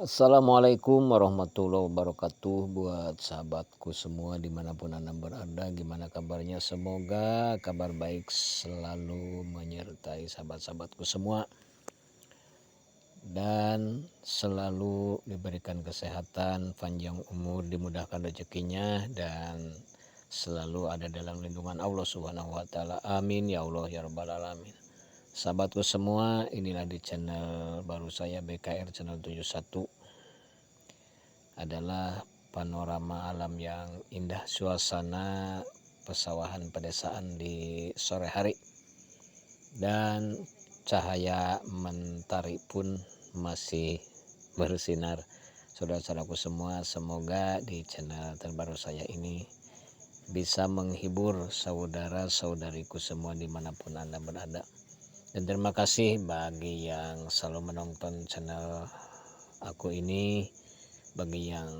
Assalamualaikum warahmatullahi wabarakatuh buat sahabatku semua dimanapun Anda berada. Gimana kabarnya? Semoga kabar baik selalu menyertai sahabat-sahabatku semua dan selalu diberikan kesehatan, panjang umur, dimudahkan rezekinya dan selalu ada dalam lindungan Allah Subhanahu wa taala. Amin ya Allah ya rabbal alamin. Sahabatku semua, inilah di channel baru saya BKR channel 71 adalah panorama alam yang indah, suasana pesawahan pedesaan di sore hari dan cahaya mentari pun masih bersinar. Saudara-saudaraku semua, semoga di channel terbaru saya ini bisa menghibur saudara-saudariku semua dimanapun Anda berada. Dan terima kasih bagi yang selalu menonton channel aku ini, bagi yang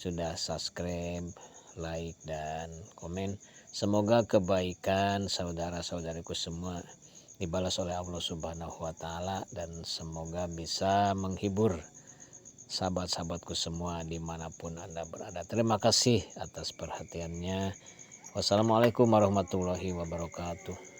sudah subscribe, like, dan komen. Semoga kebaikan saudara-saudariku semua dibalas oleh Allah Subhanahu wa taala dan semoga bisa menghibur sahabat-sahabatku semua dimanapun Anda berada. Terima kasih atas perhatiannya. Wassalamualaikum warahmatullahi wabarakatuh.